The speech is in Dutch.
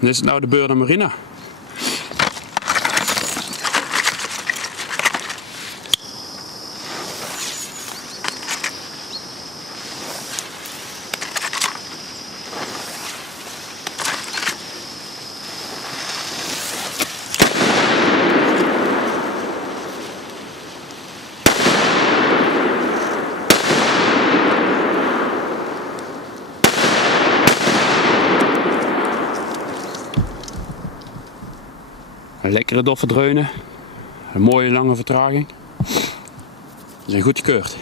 Dan is het nou de beurt aan Marina. Een lekkere doffe dreunen, een mooie lange vertraging. Ze zijn goed gekeurd.